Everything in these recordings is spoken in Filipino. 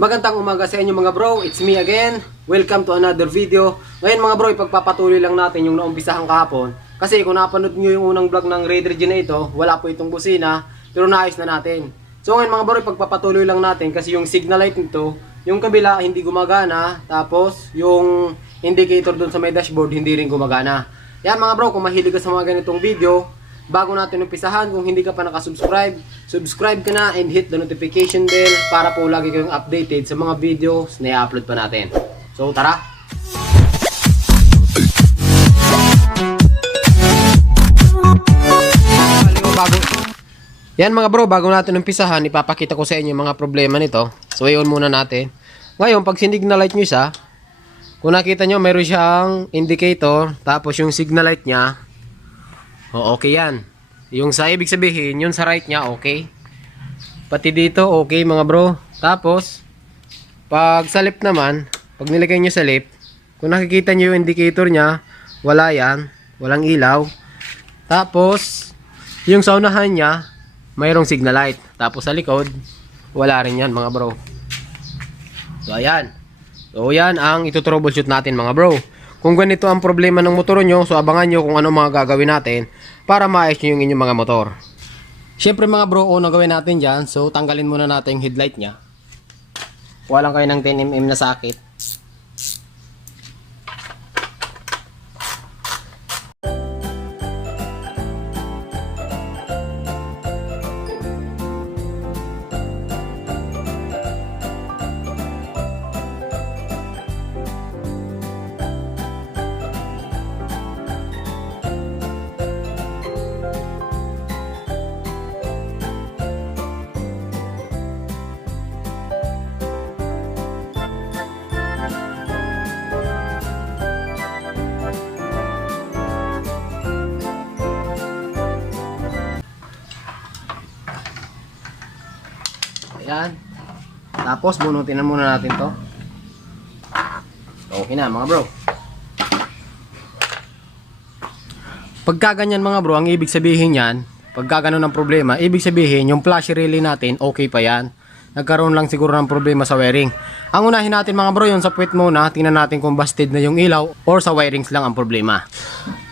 Magandang umaga sa inyo mga bro, it's me again. Welcome to another video. Ngayon mga bro, ipagpapatuloy lang natin yung naumpisahang kahapon. Kasi kung napanood nyo yung unang vlog ng Raider Generator, wala po itong busina, pero naayos na natin. So ngayon mga bro, ipagpapatuloy lang natin kasi yung signal light nito, yung kabila hindi gumagana, tapos yung indicator dun sa may dashboard hindi rin gumagana. Yan mga bro, kung mahilig ka sa mga ganitong video, bago natin umpisahan, kung hindi ka pa nakasubscribe, subscribe ka na and hit the notification bell para po lagi kayong updated sa mga videos na i-upload pa natin. So tara! Yan mga bro, bago natin umpisahan, ipapakita ko sa inyo mga problema nito. So i-on muna natin. Ngayon, pag signal light nyo siya, kung nakita nyo, mayroon siyang indicator, tapos yung signal light niya, okay yan. Yung sa ibig sabihin, yun sa right niya, okay. Pati dito, okay mga bro. Tapos, pag sa left naman, pag nilagay nyo sa left, kung nakikita nyo yung indicator niya, wala yan. Walang ilaw. Tapos, yung sa unahan niya, mayroong signal light. Tapos sa likod, wala rin yan mga bro. So, ayan. So, yan ang ito-troubleshoot natin mga bro. Kung ganito ang problema ng motor nyo, so abangan nyo kung ano mga gagawin natin para maayos nyo yung inyong mga motor. Siyempre mga bro, una gawin natin dyan. So tanggalin muna natin yung headlight nya. Kuha lang kayo ng 10mm na sakit. Ayan. Tapos bunutin na muna natin to. Okay na mga bro. Pagka ganyan mga bro, ang ibig sabihin yan, pagka ganun ang problema, ibig sabihin yung flash relay natin okay pa yan. Nagkaroon lang siguro ng problema sa wiring. Ang unahin natin mga bro, yung sa puwet muna, tingnan natin kung busted na yung ilaw or sa wirings lang ang problema.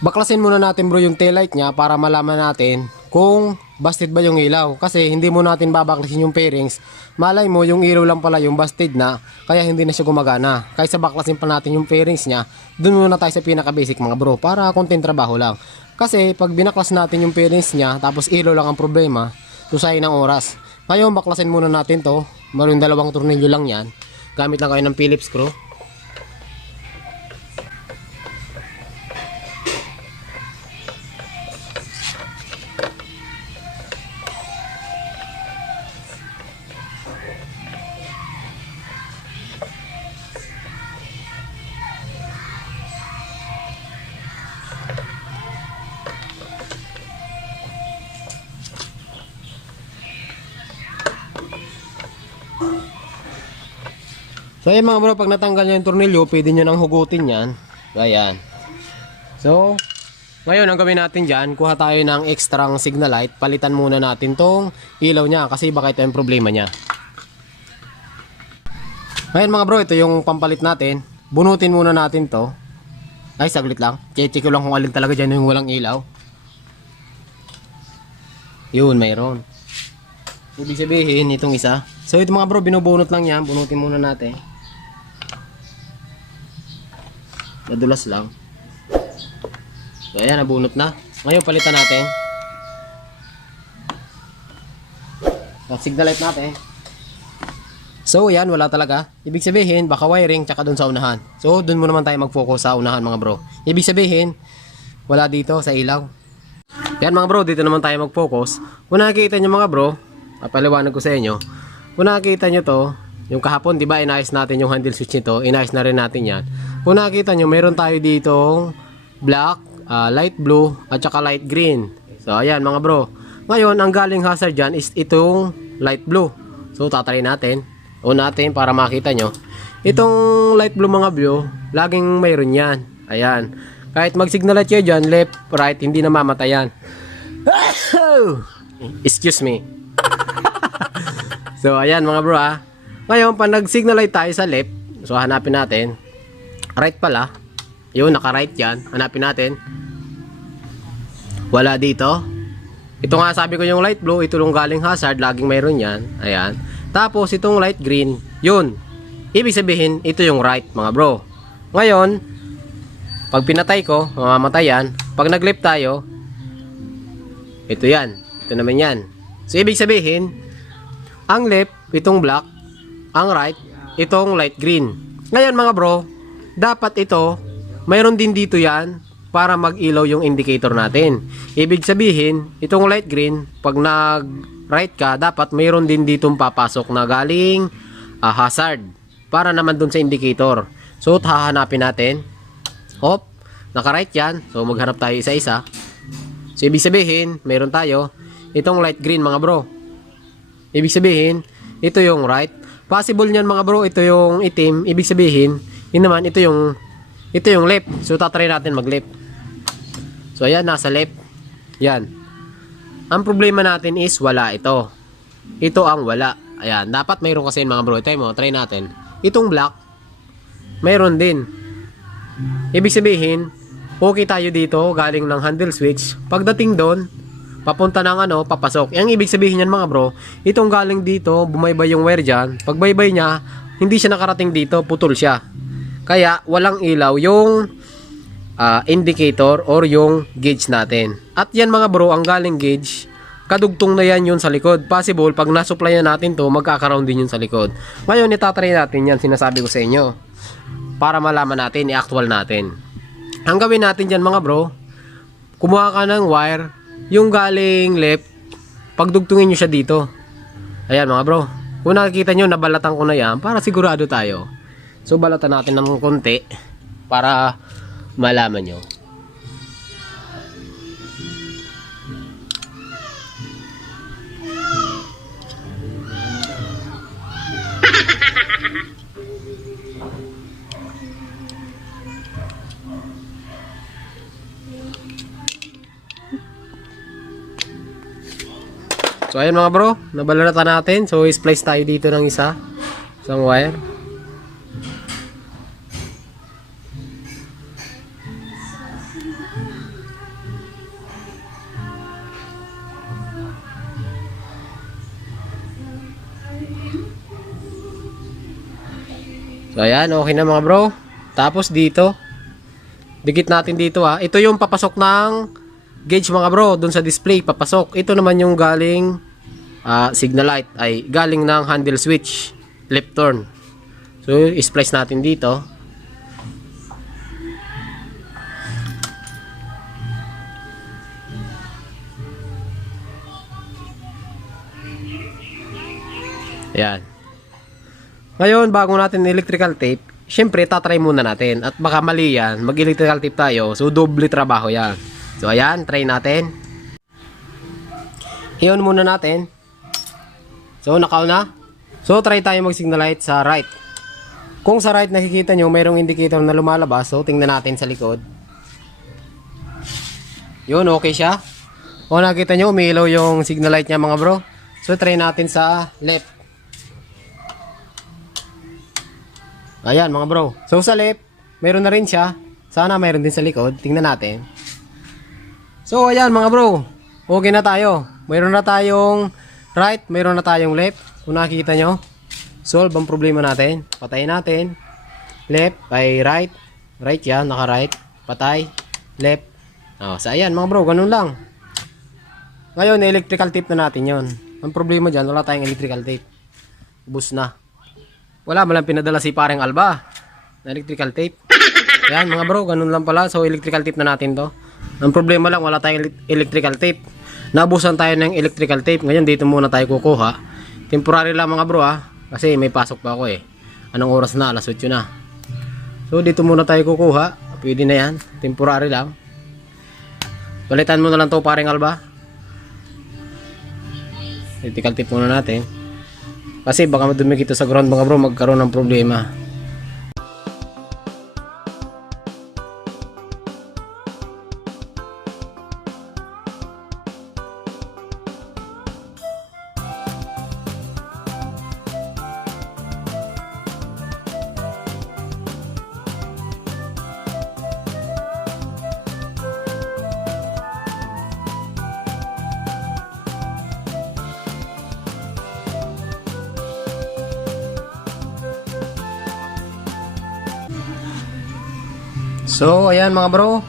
Baklasin muna natin bro yung taillight nya para malaman natin kung busted ba yung ilaw. Kasi hindi mo natin babaklasin yung fairings. Malay mo yung ilaw lang pala yung busted na, kaya hindi na siya gumagana. Kaysa baklasin pa natin yung fairings nya, dun muna tayo sa pinaka basic mga bro, para konting trabaho lang. Kasi pag binaklas natin yung fairings nya, tapos ilaw lang ang problema, susahin ng oras. Ngayon baklasin muna natin to. Mayroong dalawang tornilyo lang yan. Gamit lang kayo ng Phillips screw. So ayan mga bro, pag natanggal nyo yung tornilyo, pwede nyo nang hugutin yan. Ayan. So, ngayon ang gawin natin dyan, kuha tayo ng extra signal light. Palitan muna natin tong ilaw nya kasi baka ito yung problema nya. Ngayon mga bro, ito yung pampalit natin. Bunutin muna natin to. Ay, saglit lang. Check ko lang kung alin talaga dyan yung walang ilaw. Yun, mayroon. Ibig sabihin, itong isa. So ito mga bro, binubunot lang yan. Bunutin muna natin. Nadulas lang. So ayan, nabunot na. Ngayon palitan natin. Signal light natin. So ayan, wala talaga. Ibig sabihin, baka wiring tsaka dun sa unahan. So dun mo naman tayo mag-focus sa unahan mga bro. Ibig sabihin, wala dito sa ilaw. Yan mga bro, dito naman tayo mag-focus. Kung nakikita nyo mga bro, papaliwanag ko sa inyo. Kung nakikita nyo to, yung kahapon, di ba, inayos natin yung handle switch nito, inayos na rin natin yan. Kung nakikita nyo, meron tayo dito black, light blue, at saka light green. So, ayan mga bro. Ngayon, ang galing hazard dyan is itong light blue. So, tatry natin. O natin para makita nyo. Itong light blue mga bro, laging mayroon yan. Ayan. Kahit mag-signal light kayo dyan, left, right, hindi na mamatayan. Excuse me. So, ayan mga bro Ngayon, pag nag-signal light tayo sa left, so hanapin natin, right pala, yun, naka-right yan, hanapin natin, wala dito. Ito nga sabi ko yung light blue, ito yung galing hazard, laging mayroon yan, ayan. Tapos itong light green, yun, ibig sabihin, ito yung right mga bro. Ngayon, pag pinatay ko, mamamatay yan, pag nag-left tayo, ito yan, ito naman yan. So ibig sabihin, ang left, itong black, ang right, itong light green. Ngayon mga bro, dapat ito, mayroon din dito yan para mag-ilaw yung indicator natin. Ibig sabihin, itong light green, pag nag-right ka, dapat mayroon din ditong papasok na galing hazard para naman dun sa indicator. So, hahanapin natin. Hop, naka-right yan. So, maghanap tayo isa-isa. So, ibig sabihin, mayroon tayo itong light green mga bro. Ibig sabihin, ito yung right. Possible niyan mga bro, ito yung itim. Ibig sabihin, yun naman, ito yung left. So, tatry natin mag-left. So, ayan, nasa left. Yan. Ang problema natin is, wala ito. Ito ang wala. Ayan, dapat mayroon kasi mga bro. Ito mo, try natin. Itong black, mayroon din. Ibig sabihin, okay tayo dito, galing ng handle switch. Pagdating doon, papunta ng papasok. Ang ibig sabihin yan mga bro, itong galing dito, bumaybay yung wire dyan. Pagbaybay niya, hindi siya nakarating dito, putol siya. Kaya walang ilaw yung indicator or yung gauge natin. At yan mga bro, ang galing gauge, kadugtong na yan yun sa likod. Possible, pag nasupply na natin to, magkakaroon din yun sa likod. Ngayon, itatry natin yan, sinasabi ko sa inyo. Para malaman natin, i-actual natin. Ang gawin natin dyan mga bro, kumuha ka ng wire, yung galing left, pagdugtungin nyo siya dito. Ayan mga bro, kung nakikita nyo, nabalatan ko na yan, para sigurado tayo. So balatan natin ng konti, para malaman nyo. So ayan mga bro, nabalatan natin. So i-splice tayo dito ng isang wire. So ayan, okay na mga bro. Tapos dito, dikit natin dito ha. Ito yung papasok ng gauge mga bro, dun sa display, papasok. Ito naman yung galing signal light, ay galing ng handle switch, left turn. So, i-splice natin dito. Ayan. Ngayon, bago natin electrical tape, syempre, tatry muna natin. At baka mali yan, mag-electrical tape tayo. So, doble trabaho yan. So, ayan, try natin. I-on muna natin. So, naka-on na. So, try tayo mag-signal light sa right. Kung sa right nakikita nyo, mayroong indicator na lumalabas. So, tingnan natin sa likod. Yun, okay siya. O, nakita nyo, umiilaw yung signal light niya mga bro. So, try natin sa left. Ayan mga bro. So, sa left, mayroon na rin siya. Sana mayroon din sa likod. Tingnan natin. So, ayan mga bro, okay na tayo. Mayroon na tayong right, mayroon na tayong left. Kung nakikita nyo, solve ang problema natin. Patayin natin. Left ay right. Right yan, naka-right. Patay. Left. So, ayan mga bro, ganun lang. Ngayon, electrical tape na natin yon. Ang problema dyan, wala tayong electrical tape. Ubus na. Wala, malang pinadala si pareng Alba na electrical tape. Ayan mga bro, ganun lang pala. So, electrical tape na natin to. Ang problema lang, wala tayong electrical tape. Nabusan tayo ng electrical tape. Ngayon, dito muna tayo kukuha. Temporary lang mga bro ha. Kasi may pasok pa ako eh. Anong oras na? Alas 8 na. So, dito muna tayo kukuha. Pwede na yan. Temporary lang. Balitan mo na lang to paring Alba. Electrical tape muna natin. Kasi baka madumikit ito sa ground mga bro. Magkaroon ng problema. So, ayan mga bro.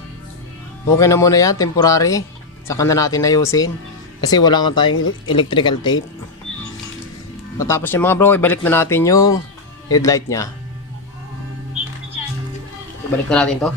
Okay na muna yan, temporary. Saka na natin ayusin. Kasi wala nga tayong electrical tape. Matapos yung mga bro, ibalik na natin yung headlight nya. Ibalik na natin to.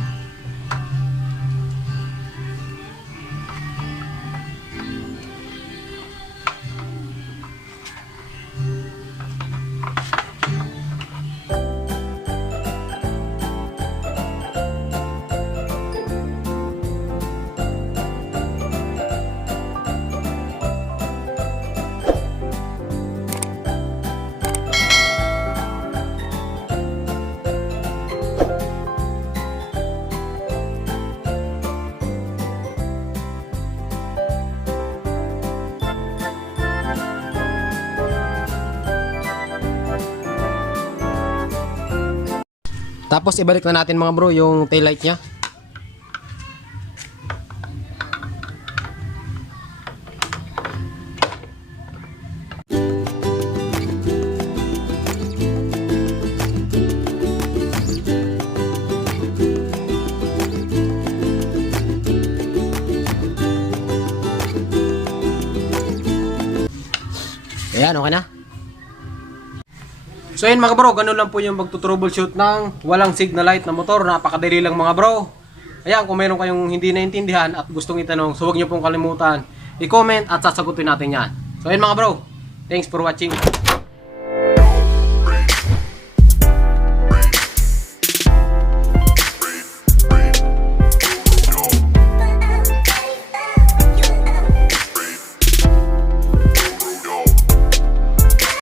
Tapos ibalik na natin mga bro yung taillight nya. Ayan, okay na. So yun mga bro, ganun lang po yung magto-troubleshoot ng walang signal light na motor. Napakadali lang mga bro. Ayan, kung meron kayong hindi naintindihan at gustong itanong, so huwag nyo pong kalimutan i-comment at sasagutin natin yan. So yun mga bro, thanks for watching.